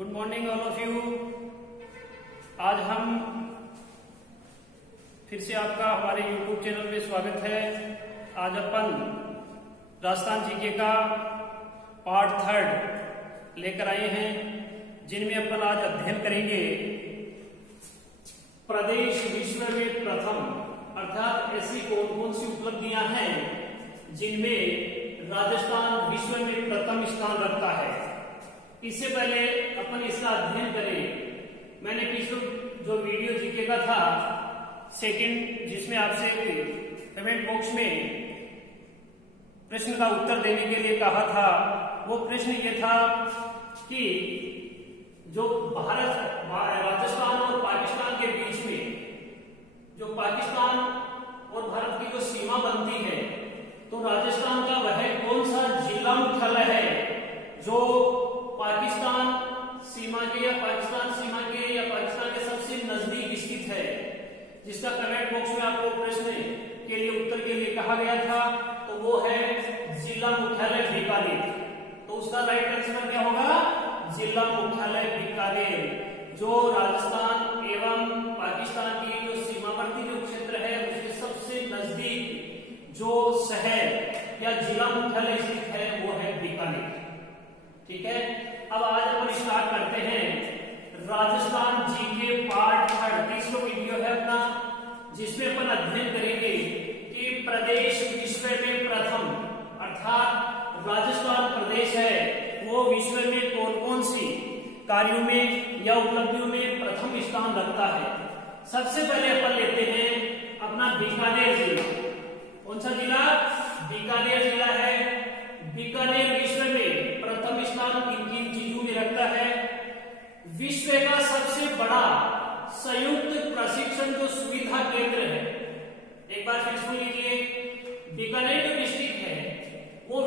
Good morning all of you. आज हम फिर से आपका हमारे YouTube चैनल में स्वागत है। आज अपन राजस्थान जीके का पार्ट 3 लेकर आए हैं, जिनमें अपन आज अध्ययन करेंगे प्रदेश विश्व में प्रथम, अर्थात ऐसी कौन कौन सी उपलब्धियां हैं जिनमें राजस्थान विश्व में प्रथम स्थान रखता है। इससे पहले अपन इसका अध्ययन करें, मैंने पिछले जो वीडियो जीके का था सेकंड, जिसमें आपसे कमेंट बॉक्स में प्रश्न का उत्तर देने के लिए कहा था, वो प्रश्न ये था कि जो राजस्थान और पाकिस्तान के बीच में जो पाकिस्तान और भारत की जो सीमा बनती है, तो राजस्थान का वह कौन सा जिला मुख्यालय है जो पाकिस्तान सीमा के या पाकिस्तान के सबसे नजदीक स्थित है, जिसका कमेंट बॉक्स में आपको प्रश्न के लिए उत्तर के लिए कहा गया था, तो वो है जिला मुख्यालय बीकानेर। तो उसका राइट आंसर क्या होगा? जिला मुख्यालय बीकानेर, जो राजस्थान एवं पाकिस्तान की जो सीमावर्ती जो क्षेत्र है उसके सबसे नजदीक जो शहर या जिला मुख्यालय स्थित है वो है बीकानेर। ठीक है, अब आज अपन स्टार्ट करते हैं राजस्थान जीके पार्ट 3, तीसरा वीडियो है अपना, जिसमें अपन अध्ययन करेंगे कि प्रदेश विश्व में प्रथम, अर्थात राजस्थान प्रदेश है वो विश्व में कौन कौन सी कार्यों में या उपलब्धियों में प्रथम स्थान रखता है। सबसे पहले अपन लेते हैं अपना बीकानेर जिला। कौन सा जिला? बीकानेर जिला है। बीकानेर विश्व में प्रथम स्थान किन किन चीजों में रखता है? विश्व का सबसे बड़ा संयुक्त प्रशिक्षण जो सुविधा केंद्र है। एक बार फिर सुन लीजिए, बीकानेर जो डिस्ट्रिक्ट है वो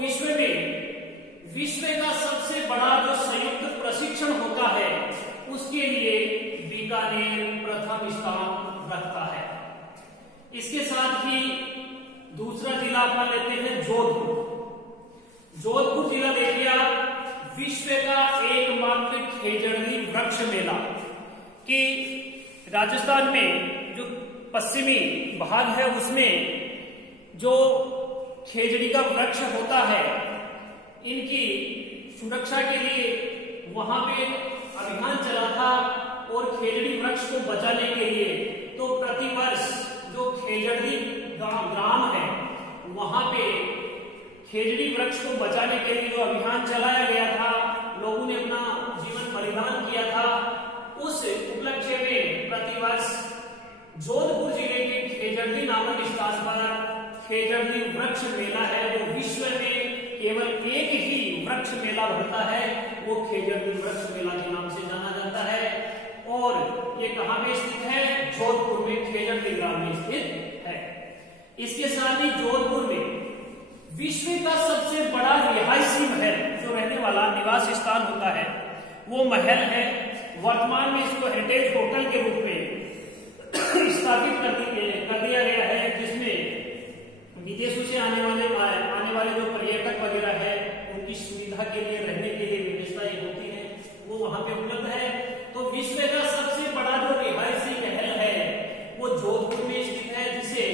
विश्व का सबसे बड़ा जो संयुक्त प्रशिक्षण होता है उसके लिए बीकानेर प्रथम स्थान रखता है। इसके साथ ही दूसरा जिला अपना लेते हैं जोधपुर। जोधपुर जिला देखिए आप, विश्व का एकमात्र खेजड़नी वृक्ष मेला, कि राजस्थान में जो पश्चिमी भाग है उसमें जो खेजड़ी का वृक्ष होता है, इनकी सुरक्षा के लिए वहां पे अभियान चला था, और खेजड़ी वृक्ष को बचाने के लिए तो प्रतिवर्ष जो खेजड़ी ग्राम है वहां पे खेजड़ी वृक्ष को बचाने के लिए जो अभियान चलाया गया था, लोगों ने अपना जीवन बलिदान किया था, उस उपलक्ष्य में प्रतिवर्ष जोधपुर जिले के खेजड़ी नामक स्थान पर खेजड़ी वृक्ष मेला है, वो विश्व में केवल एक ही वृक्ष मेला भरता है, वो खेजड़ी वृक्ष मेला के नाम से जाना जाता है। और ये कहां पे स्थित है? जोधपुर में, खेजड़ी ग्राम में स्थित है। इसके साथ ही जोधपुर में विश्व का सबसे बड़ा रिहायशी महल, जो रहने वाला निवास स्थान होता है, वो महल है। वर्तमान में इसको हेरिटेज होटल के रूप में स्थापित कर दिया गया है, जिसमें विदेशों से आने वाले जो पर्यटक वगैरह है उनकी सुविधा के लिए, रहने के लिए व्यवस्थाएं होती है, वो वहां पे उपलब्ध है। तो विश्व का सबसे बड़ा जो रिहायशी महल है वो जोधपुर में स्थित है, जिसे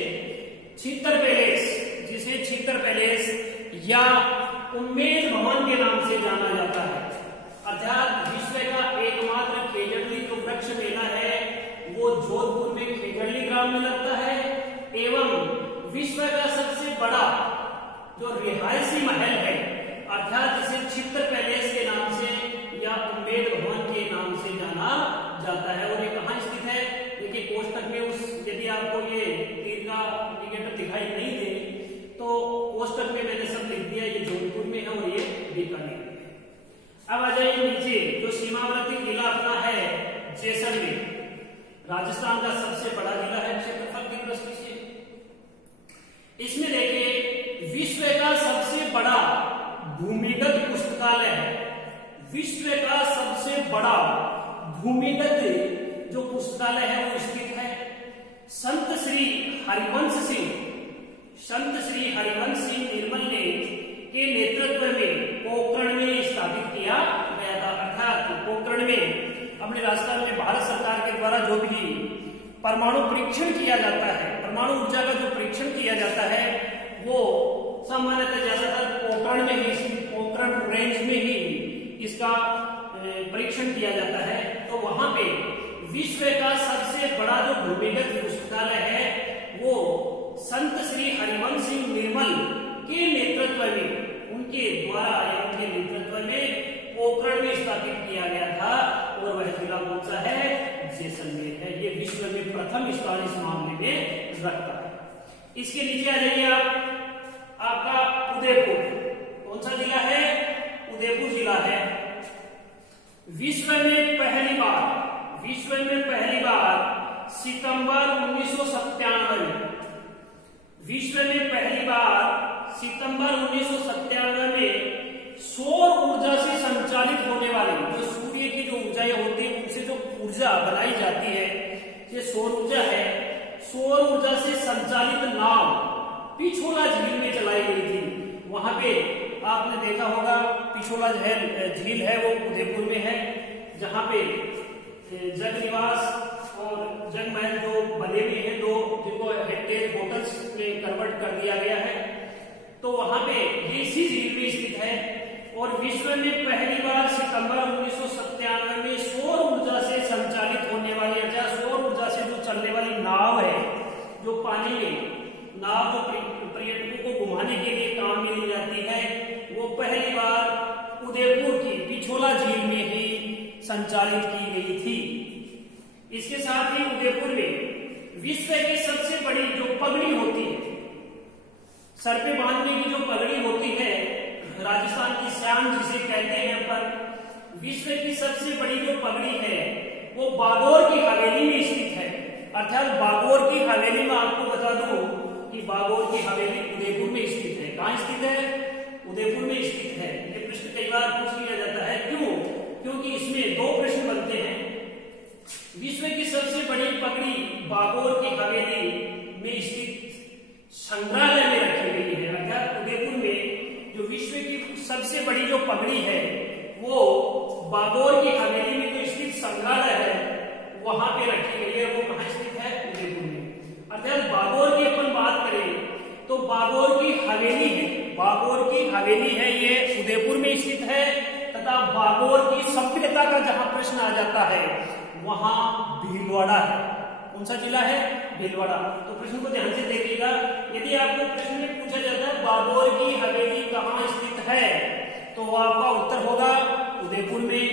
छीतर पैलेस या उम्मेद भवन के नाम से जाना जाता है। अर्थात विश्व का एकमात्र खेजड़ी जो वृक्ष मेला है वो जोधपुर में खेजड़ी ग्राम में लगता है, एवं विश्व का सबसे बड़ा जो रिहायशी महल है, अर्थात इसे छीतर पैलेस के नाम से या उम्मेद भवन के नाम से जाना जाता है। और ये कहाँ स्थित है? देखिए कोष्टक में, यदि आपको ये तीर का इंडिकेटर दिखाई नहीं दे तो कोष्टक में मैंने सब लिख दिया, ये जोधपुर में है और ये बीकानेर में है। अब आ जाइए नीचे, जो सीमावर्ती जिला अपना है जैसलमेर, राजस्थान का सबसे बड़ा जिला है क्षेत्रफल की दृष्टि से। इसमें देखिए विश्व का सबसे बड़ा भूमिगत पुस्तकालय है। विश्व का सबसे बड़ा भूमिगत जो पुस्तकालय है वो स्थित है। संत श्री हरिवंश सिंह निर्मल ने के नेतृत्व में पोखरण में स्थापित किया गया था। अर्थात पोखरण में अपने राजस्थान में भारत सरकार के द्वारा जो भी परमाणु परीक्षण किया जाता है, परमाणु ऊर्जा का जो परीक्षण किया जाता है वो सामान्यतः ज्यादातर पोखरण में ही, पोखरण रेंज में ही इसका परीक्षण किया जाता है। तो वहां पे विश्व का सबसे बड़ा जो भूमिगत पुस्तकालय है वो संत श्री हरिवंश सिंह निर्मल के नेतृत्व में, उनके द्वारा या उनके नेतृत्व में पोखरण में स्थापित किया गया था और वह जिला कौन सा है? जैसलमेर है। ये विश्व में प्रथम स्थान इस मामले में रखता है। इसके नीचे आ जाइए आप, आपका उदयपुर, कौन सा जिला है? उदयपुर जिला है। विश्व में पहली बार सितंबर 1997 में, विश्व में पहली बार सितंबर 1997 में सौर ऊर्जा से संचालित होने वाली, जो सूर्य की जो ऊर्जाएं होती है उनसे जो ऊर्जा बनाई जाती है, ये सौर ऊर्जा है। सौर ऊर्जा से संचालित नाव पिछोला झील में चलाई गई थी। वहां पे आपने देखा होगा पिछोला झील है वो उदयपुर में है, जहां पे जगनिवास और जगमहल जो बने हुए हैं, दो जिनको हेरिटेज होटल्स में कन्वर्ट कर दिया गया है, तो वहां पे ये इसी झील में स्थित है। और विश्व में पहली बार सितंबर 1997 में सौर ऊर्जा से संचालित होने वाली, या सौर ऊर्जा से जो चलने वाली नाव है, जो पानी में नाव जो पर्यटकों को घुमाने के लिए काम में ली जाती है, वो पहली बार उदयपुर की पिछोला झील में ही संचालित की गई थी। इसके साथ ही उदयपुर में विश्व की सबसे बड़ी जो पगड़ी होती है, सर पे बांधने की जो पगड़ी होती है, राजस्थान की शान जिसे कहते हैं अपन, विश्व की सबसे बड़ी जो पगड़ी है वो बागोर की हवेली में स्थित है। अर्थात बागोर की हवेली में, आपको बता दूं कि बागोर की हवेली उदयपुर में स्थित है। कहां स्थित है? उदयपुर में स्थित है। ये प्रश्न कई बार पूछ लिया जाता है, क्यों? क्योंकि इसमें दो प्रश्न बनते हैं। विश्व की सबसे बड़ी पगड़ी बागोर की हवेली में स्थित संग्रहालय में रखी गई है। अर्थात उदयपुर में जो विश्व की सबसे बड़ी जो पगड़ी है वो बागोर की हवेली में जो स्थित संग्रहालय है वहां पे रखी गई है। वो कहां स्थित है? उदयपुर में। अर्थात बागोर की अपन बात करें तो बागोर की हवेली है, बागोर की हवेली है, ये उदयपुर में स्थित है। तथा बागोर की सभ्यता का जहां प्रश्न आ जाता है वहां भीलवाड़ा है। कौन सा जिला है? भीलवाड़ा। तो प्रश्न को ध्यान से देखिएगा। यदि आपको प्रश्न में पूछा जाता है बागोर की हवेली कहां स्थित है, तो आपका उत्तर होगा उदयपुर में,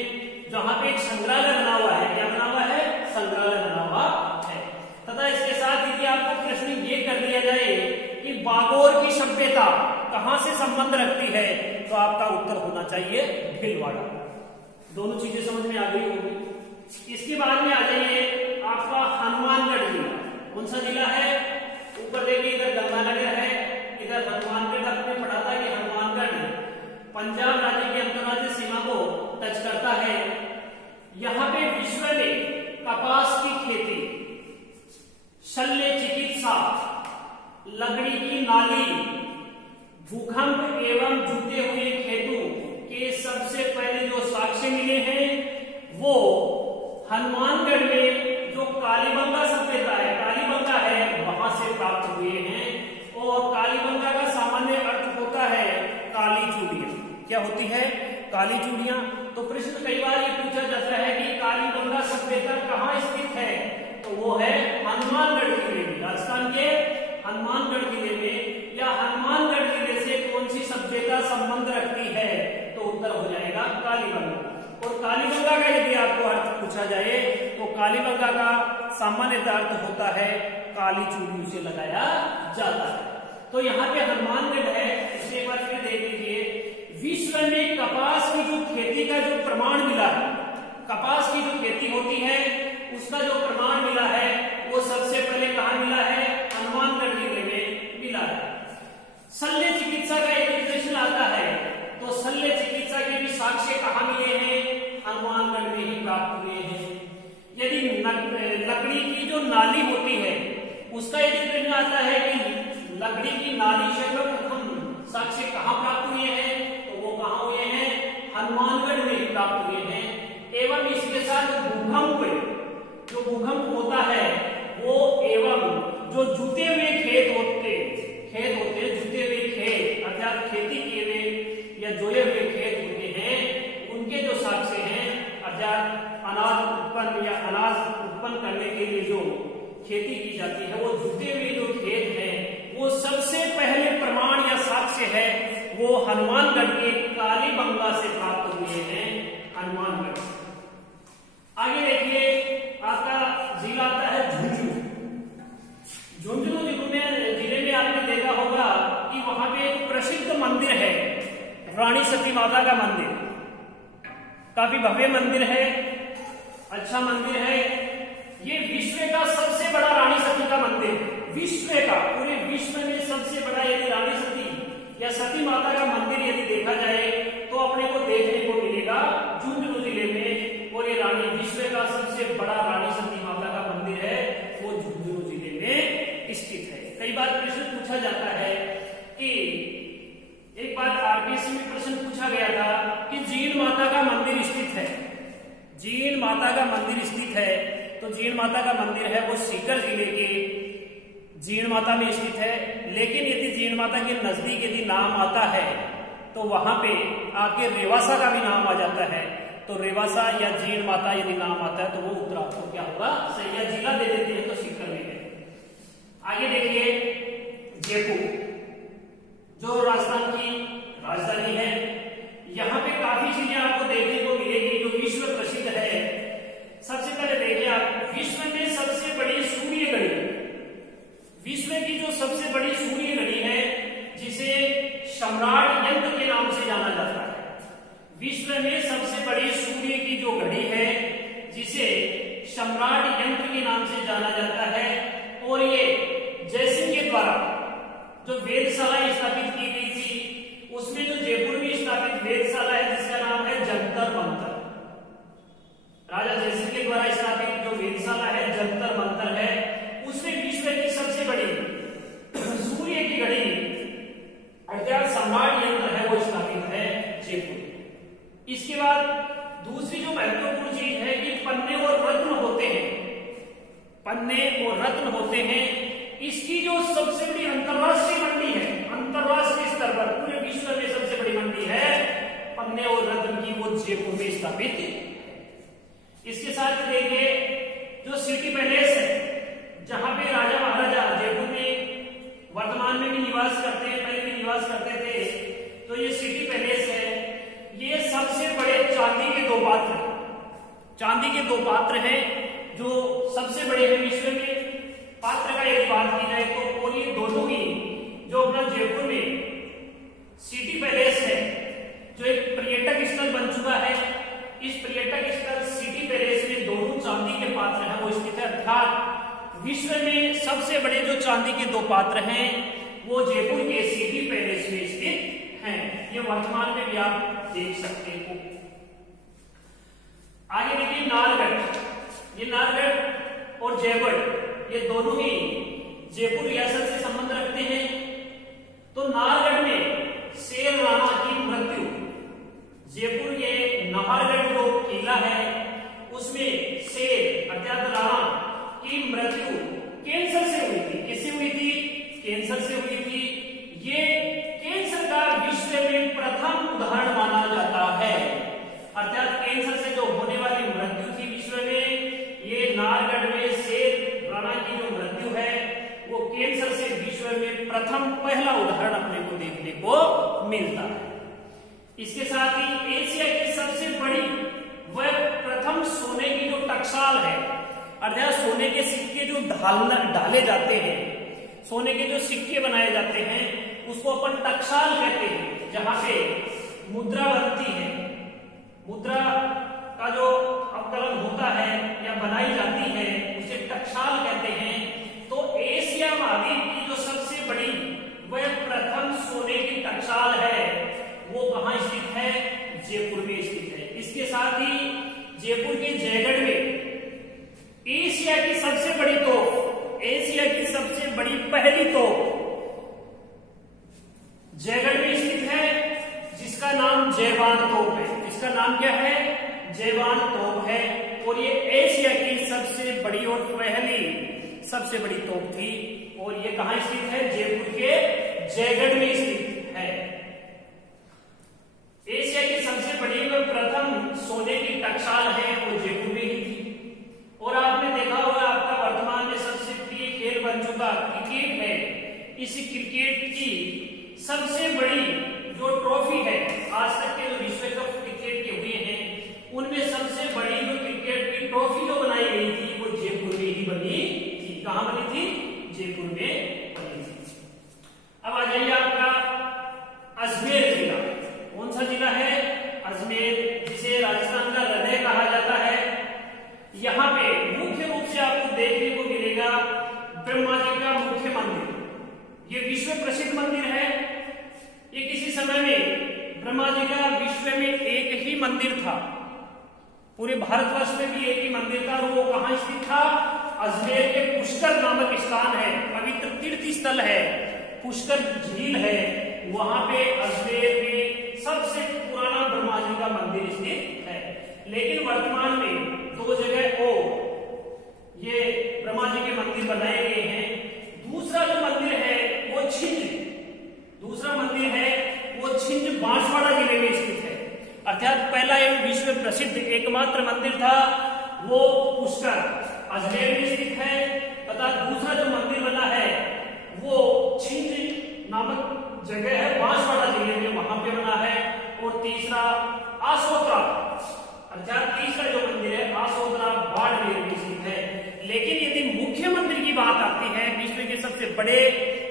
जहां पे एक संग्रहालय बना हुआ है। क्या बना हुआ है? संग्रहालय बना हुआ है। तथा इसके साथ यदि आपको प्रश्न ये कर दिया जाए कि बागोर की सभ्यता कहां से संबंध रखती है, तो आपका उत्तर होना चाहिए भीलवाड़ा। दोनों चीजें समझ में आ गई होगी। इसके बाद में आ जाइए आपका हनुमानगढ़ जिला। कौन सा जिला है? ऊपर देखिए, इधर गंगानगर है, इधर हनुमानगढ़। आपने पढ़ा था कि हनुमानगढ़ पंजाब राज्य की अंतर्राज्यीय सीमा को टच करता है। यहाँ पे विश्व में कपास की खेती, शल्य चिकित्सा, लकड़ी की नाली, भूकंप एवं जुटे हुए खेतों के सबसे पहले जो साक्ष्य मिले हैं वो हनुमानगढ़ में जो कालीबंगा सभ्यता है, कालीबंगा है, वहां से प्राप्त हुए हैं। और कालीबंगा का सामान्य अर्थ होता है काली चूड़ियां। क्या होती है? काली चूड़ियां। तो प्रश्न कई बार ये पूछा जाता है कि कालीबंगा सभ्यता कहां स्थित है, तो वो है हनुमानगढ़ जिले में, राजस्थान के हनुमानगढ़ जिले में। या हनुमानगढ़ जिले से कौन सी सभ्यता संबंध रखती है, तो उत्तर हो जाएगा कालीबंगा। और कालीबंगा का यदि आपको अर्थ पूछा जाए तो कालीबंगा का सामान्य अर्थ होता है काली चूड़ियों से लगाया जाता है। तो यहाँ पे हनुमानगढ़ है। इसे एक बार फिर देख लीजिए। विश्व में कपास की जो खेती का जो प्रमाण मिला है, कपास की जो खेती होती है उसका जो प्रमाण मिला है वो सबसे पहले कहाँ मिला है? हनुमानगढ़ जिले में मिला है। शल्य चिकित्सा का यदि प्रश्न आता है तो शल्य चिकित्सा के भी साक्ष्य कहाँ मिले हैं? हनुमानगढ़ में ही प्राप्त हुए हैं। यदि लकड़ी की जो नाली होती है उसका यदि प्रश्न आता है कि लकड़ी की नाली सर्वप्रथम साक्ष्य कहाँ प्राप्त हुए हैं, तो वो कहाँ हुए हैं? हनुमानगढ़ में ही प्राप्त हुए हैं। एवं इसके साथ जो भूकंप होता है वो एवं जो जुते हुए खेत होते जुते हुए खेत अर्थात खेती किए हुए या जोए हुए खेत होते हैं उनके जो साक्ष्य हैं अर्थात अनाज उत्पन्न करने के लिए जो खेती की जाती है वो जुते हुए जो खेत है वो सबसे पहले प्रमाण या साक्ष्य है वो हनुमानगढ़ के कालीबंगा से प्राप्त हुए हैं। हनुमानगढ़। आगे देखिए आपका जिला आता है झुंझुनू। झुंझुनू जिले में आपने देखा होगा कि वहां पे एक प्रसिद्ध मंदिर है रानी सती माता का मंदिर। काफी भव्य मंदिर है, अच्छा मंदिर है। ये विश्व का सबसे बड़ा रानी सती का मंदिर, विश्व का, पूरे विश्व में सबसे बड़ा यदि रानी सती या सती माता का मंदिर यदि देखा जाए तो अपने को देखने को मिलेगा झुंझुनू जिले में। और ये रानी विश्व का सबसे बड़ा रानी सती माता का मंदिर है वो झुंझुनू जिले में स्थित है। कई बार प्रश्न पूछा जाता है कि एक बार आरपीएससी में प्रश्न पूछा गया था कि जीण माता का मंदिर स्थित है, जीण माता का मंदिर स्थित है, तो जीण माता का मंदिर है वो सीकर जिले के जीण माता में स्थित है। लेकिन यदि जीण माता के नजदीक यदि नाम आता है तो वहां पे आपके रेवासा का भी नाम आ जाता है, तो रेवासा या जीण माता यदि नाम आता है तो वो उत्तर आपको क्या होगा सही, या जिला दे देते हैं तो सीकर में है। आगे देखिए जयपुर जो राजस्थान की राजधानी है, यहाँ पे काफी चीजें आपको देखने को मिलेगी जो विश्व प्रसिद्ध है। सबसे पहले देखिए आप विश्व में सबसे बड़ी सूर्य घड़ी, विश्व की जो सबसे बड़ी सूर्य घड़ी है जिसे सम्राट यंत्र के नाम से जाना जाता है। विश्व में सबसे बड़ी सूर्य की जो घड़ी है जिसे सम्राट यंत्र के नाम से जाना जाता है, और ये जयसिंह के द्वारा जो वेधशाला स्थापित की गई थी उसमें जो जयपुर में स्थापित वेधशाला है जिसका नाम है जंतर मंतर। राजा जयसिंह के द्वारा स्थापित जो वेधशाला है जंतर मंतर है उसमें विश्व की सबसे बड़ी सूर्य की घड़ी अर्थात सम्राट यंत्र है वो स्थापित है जयपुर। इसके बाद दूसरी जो महत्वपूर्ण चीज है कि पन्ने और रत्न होते हैं, पन्ने और रत्न होते हैं। इसकी जो सबसे बड़ी अंतरराष्ट्रीय मंडी है, अंतरराष्ट्रीय स्तर पर पूरे विश्व में सबसे बड़ी मंडी है पन्ने और रत्न की, वो जयपुर में स्थापित है। इसके साथ देखिए जो सिटी पैलेस है जहां पे राजा महाराजा जयपुर में वर्तमान में भी निवास करते हैं, पहले भी निवास करते थे, तो ये सिटी पैलेस है। ये सबसे बड़े चांदी के दो पात्र, चांदी के दो पात्र हैं जो सबसे बड़े हैं विश्व में। पात्र का यदि बात की जाए तो और ये दोनों ही जो अपना जयपुर में सिटी पैलेस है जो एक पर्यटक स्थल बन चुका है, इस पर्यटक स्थल सिटी पैलेस में दोनों चांदी के पात्र हैं वो स्थित है। अर्थात विश्व में सबसे बड़े जो चांदी के दो पात्र हैं वो जयपुर के सिटी पैलेस में स्थित हैं। ये वर्तमान में भी आप देख सकते हो। आगे देखिए नारगढ़, ये नारगढ़ और जयगढ़ ये दोनों ही जयपुर रियासत से संबंध रखते हैं। तो नारगढ़ में शेर राणा की मृत्यु, जयपुर के नाहरगढ़ जो किला है उसमें शेर अर्थात राणा की मृत्यु कैंसर से हुई थी। किससे हुई थी? कैंसर से हुई थी। ये कैंसर का विश्व में प्रथम उदाहरण माना जाता है। अर्थात कैंसर से जो होने वाली मृत्यु थी विश्व में, ये नारगढ़ में शेर राणा की जो मृत्यु है वो कैंसर से विश्व में प्रथम पहला उदाहरण अपने को देखने को मिलता है। इसके साथ ही एशिया की सबसे बड़ी वह प्रथम सोने की जो टकसाल है अर्थात सोने के सिक्के जो ढाले जाते हैं, सोने के जो सिक्के बनाए जाते हैं उसको अपन टकसाल कहते हैं। जहां पे मुद्रा बनती है, मुद्रा का जो अवकलन होता है या बनाई जाती है उसे टकसाल कहते हैं। तो एशिया महाद्वीप की जो सबसे बड़ी वह प्रथम सोने की टकसाल है वो कहां स्थित है? जयपुर में स्थित है। इसके साथ ही जयपुर के जयगढ़ में एशिया की सबसे बड़ी तोप, एशिया की सबसे बड़ी पहली तोप जयगढ़ में स्थित है जिसका नाम जयबान तोप है। इसका नाम क्या है? जेवान तोप है और ये एशिया की सबसे बड़ी और पहली सबसे बड़ी तोप थी। और ये कहां स्थित है? जयपुर के जयगढ़ में स्थित है। एशिया की सबसे बड़ी और प्रथम सोने की टकसाल है वो जयपुर में ही थी। और आपने देखा होगा आपका वर्तमान में सबसे प्रिय खेल बन चुका क्रिकेट है। इस क्रिकेट की सबसे बड़ी जो ट्रॉफी है, आज तक के जो विश्व कप क्रिकेट के हुए हैं उनमें सबसे बड़ी जो क्रिकेट की ट्रॉफी जो बनाई गई थी वो जयपुर में ही बनी थी। कहां बनी थी? जयपुर में बनी थी। अब आ जाइए आपका अजमेर जिला। कौन सा जिला है? अजमेर, जिसे राजस्थान का हृदय कहा जाता है। यहाँ पे मुख्य रूप से आपको देखने को मिलेगा ब्रह्मा जी का मुख्य मंदिर। ये विश्व प्रसिद्ध मंदिर है। ये किसी समय में ब्रह्मा जी का विश्व में एक ही मंदिर था, पूरे भारतवर्ष में भी एक ही मंदिर था। वो कहां स्थित था? अजमेर के पुष्कर नामक स्थान है, पवित्र तीर्थ स्थल है, पुष्कर झील है। वहां पे अजमेर में सबसे पुराना ब्रह्मा जी का मंदिर स्थित है। लेकिन वर्तमान में दो जगह और ये ब्रह्मा जी के मंदिर बनाए गए हैं। दूसरा जो मंदिर है वो दूसरा मंदिर है वो छिंज बांसवाड़ा जिले में स्थित है। अर्थात पहला एवं विश्व प्रसिद्ध एकमात्र मंदिर था वो पुष्कर अजमेर में स्थित है, तथा दूसरा जो मंदिर बना है वो छिंज नामक जगह है बांसवाड़ा जिले में, वहां पे बना है। और तीसरा आसोतरा, अर्थात तीसरा जो मंदिर है आसोतरा बाड़मेर में स्थित है। लेकिन यदि मुख्य मंदिर की बात आती है, विश्व के सबसे बड़े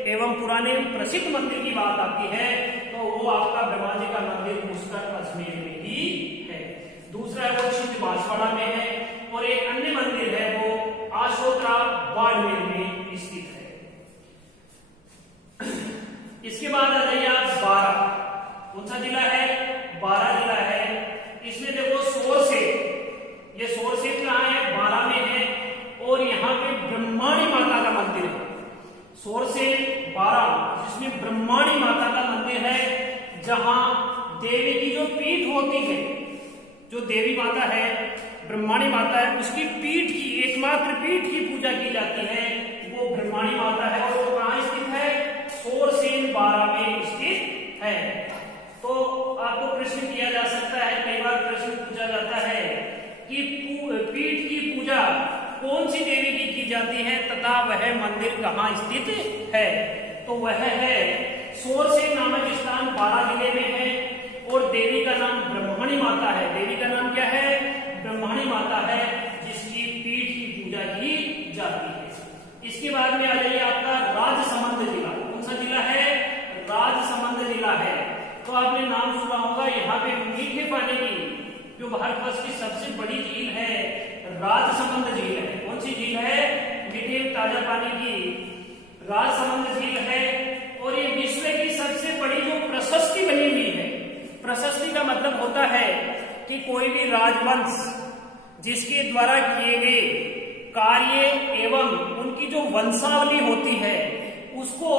एवं पुराने प्रसिद्ध मंदिर की बात आती है, तो वो आपका ब्रह्मा जी का मंदिर पुष्कर अजमेर में ही है। दूसरा है वो छिंज बांसवाड़ा में है और एक अन्य मंदिर है वो आसोतरा बाड़मेर में स्थित है। इसके बाद आ जाइए आप बारा। कौन सा जिला है? बारा जिला है। इसमें देखो सोरसेन, ये सोरसेन कहां है? बारा में है। और यहाँ पे ब्रह्माणी माता का मंदिर है। सोरसेन बारा, जिसमें ब्रह्माणी माता का मंदिर है, जहां देवी की जो पीठ होती है, जो देवी माता है ब्रह्माणी माता है, उसकी पीठ की एकमात्र पीठ की पूजा की जाती है, वो ब्रह्माणी माता है। और वो कहां स्थित है? सोरसेन बारा में स्थित है। तो आपको प्रश्न किया जा सकता है, कई बार प्रश्न पूछा जाता है कि पीठ की पूजा कौन सी देवी की जाती है तथा वह मंदिर कहां स्थित है? तो वह है सोरसेन नामक स्थान बारा जिले में है और देवी का नाम ब्रह्माणी माता है। देवी का नाम क्या है? ब्रह्माणी माता है, जिसकी पीठ की पूजा की जाती है। इसके बाद में आ जाइए आपका राजसमंद जिला। कौन सा जिला है? राजसमंद जिला है। तो आपने नाम सुना होगा, यहाँ पे मीठे पानी की जो भारतवर्ष की सबसे बड़ी झील है राजसमंद झील है। कौन सी झील है? मीठे ताजा पानी की राजसमंद झील है। और ये विश्व की सबसे बड़ी जो प्रशस्ति बनी हुई है, प्रशस्ति का मतलब होता है कि कोई भी राजवंश जिसके द्वारा किए गए कार्य एवं उनकी जो वंशावली होती है उसको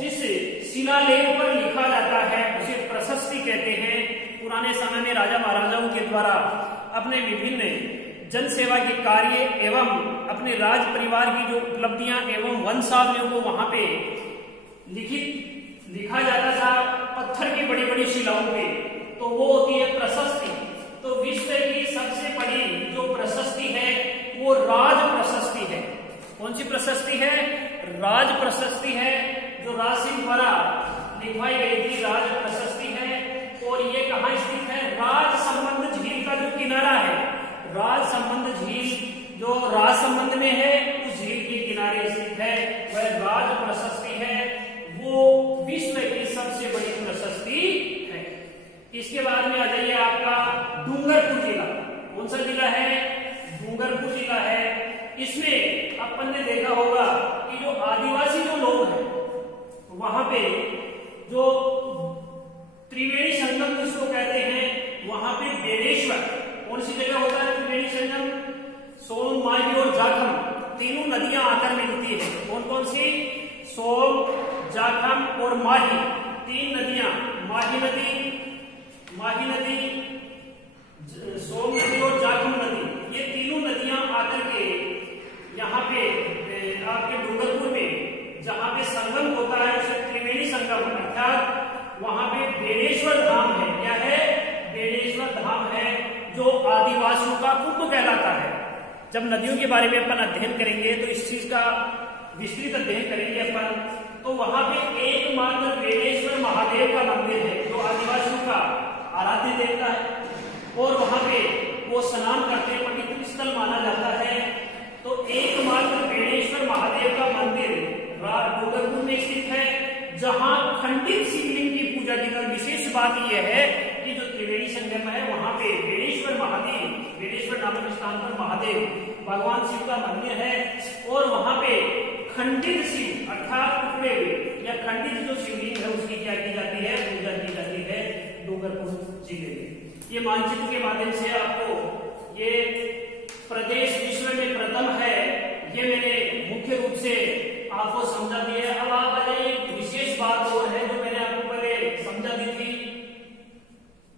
जिस शिलालेख पर लिखा जाता है उसे प्रशस्ति कहते हैं। पुराने समय में राजा महाराजाओं के द्वारा अपने विभिन्न जन सेवा के कार्य एवं अपने राज परिवार की जो उपलब्धियां एवं वंशावलियों को वहां पे लिखा जाता था पत्थर की बड़ी बड़ी शिलाओं पे, तो वो होती है प्रशस्ति। तो विश्व की सबसे बड़ी जो प्रशस्ति है वो राज प्रशस्ति है। कौन सी प्रशस्ति है? राज प्रशस्ति है, जो राज सिंह द्वारा लिखवाई गई थी, राज प्रशस्ति है। और ये कहां स्थित है? राजसमंद झील का जो किनारा है, राजसमंद झील जो राजसमंद में है उस झील के किनारे स्थित है, वह राज प्रशस्ति है। वो विश्व की सबसे बड़ी प्रशस्ति है। इसके बाद में आ जाइए आपका डूंगरपुर जिला। कौन सा जिला है? डूंगरपुर जिला है। इसमें अपन ने देखा होगा कि जो आदिवासी जो लोग हैं वहां पे जो त्रिवेणी संगम जिसको कहते हैं, वहां पे बेलेश्वर, कौन सी जगह होता है त्रिवेणी संगम? सोम, माही और जाखम, तीनों नदियां आकर मिलती है। कौन कौन सी? सोम, जाखम और माही, तीन नदियां, माही नदी, सोम नदी धाम है जो आदिवासियों का कुंभ कहलाता है। जब नदियों के बारे में अपन अध्ययन करेंगे तो इस चीज का विस्तृत अध्ययन करेंगे अपन, तो वहां पे एकमात्र बेणेश्वर महादेव का मंदिर है जो आदिवासियों का आराध्य देवता है, और वहां पे वो स्नान करते हैं, पवित्र स्थल माना जाता है। तो एकमात्र बेणेश्वर महादेव का मंदिर डूंगरपुर में स्थित है, जहां खंडित शिवलिंग की पूजा की जाती है। विशेष बात यह है कि जो त्रिवेणी संगम है वहां पे बेणेश्वर महादेव, बेणेश्वर नामक स्थान पर महादेव भगवान शिव का मंदिर है, और वहां पे खंडित शिव अर्थात टुकड़े हुए या खंडित जो शिवलिंग है उसकी क्या की जाती है, पूजा की जाती है डूंगरपुर जिले में। ये मानचित्र के माध्यम से आपको ये प्रदेश विश्व में प्रथम है, ये मैंने मुख्य रूप से आपको समझा दी है। अब आप एक विशेष बात और है जो मैंने आपको पहले समझा दी थी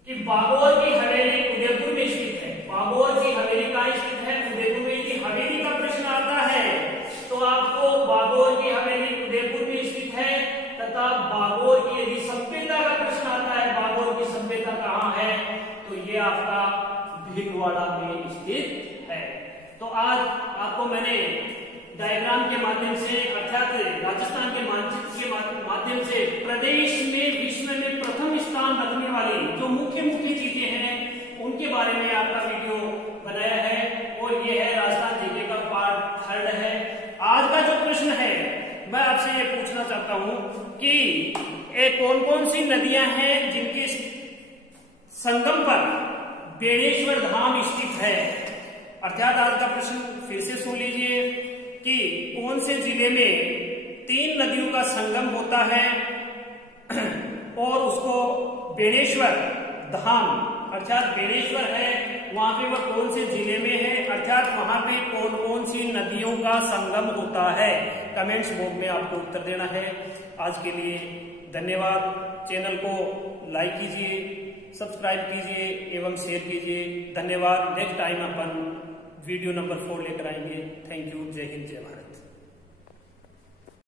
कि बागोर की हवेली उदयपुर में स्थित है। बागोर की हवेली कहाँ स्थित है? उदयपुर में। की हवेली का प्रश्न आता है तो आपको बागोर की हवेली उदयपुर में स्थित है, तथा बागोर की यदि सभ्यता का प्रश्न आता है, बागोर की सभ्यता कहाँ है, तो ये आपका भीलवाड़ा में स्थित है। तो आज आपको मैंने डायग्राम के माध्यम से अर्थात राजस्थान के मानचित्र के माध्यम से प्रदेश में विश्व में प्रथम स्थान रखने वाली जो मुख्य चीजें हैं उनके बारे में आपका वीडियो बनाया है, और ये है राजस्थान जीके का पार्ट 3 है। आज का जो प्रश्न है मैं आपसे ये पूछना चाहता हूं कि कौन कौन सी नदियां हैं जिनके संगम पर बेणेश्वर धाम स्थित है। अर्थात आज का प्रश्न फिर से सुन लीजिए कि कौन से जिले में 3 नदियों का संगम होता है और उसको बेणेश्वर धाम अर्थात बेणेश्वर है, वहां पे वह कौन से जिले में है, अर्थात वहां पे कौन कौन सी नदियों का संगम होता है। कमेंट्स बॉक्स में आपको उत्तर देना है। आज के लिए धन्यवाद। चैनल को लाइक कीजिए, सब्सक्राइब कीजिए एवं शेयर कीजिए। धन्यवाद। नेक्स्ट टाइम अपन वीडियो नंबर 4 लेकर आएंगे। Thank you. जय हिंद, जय भारत।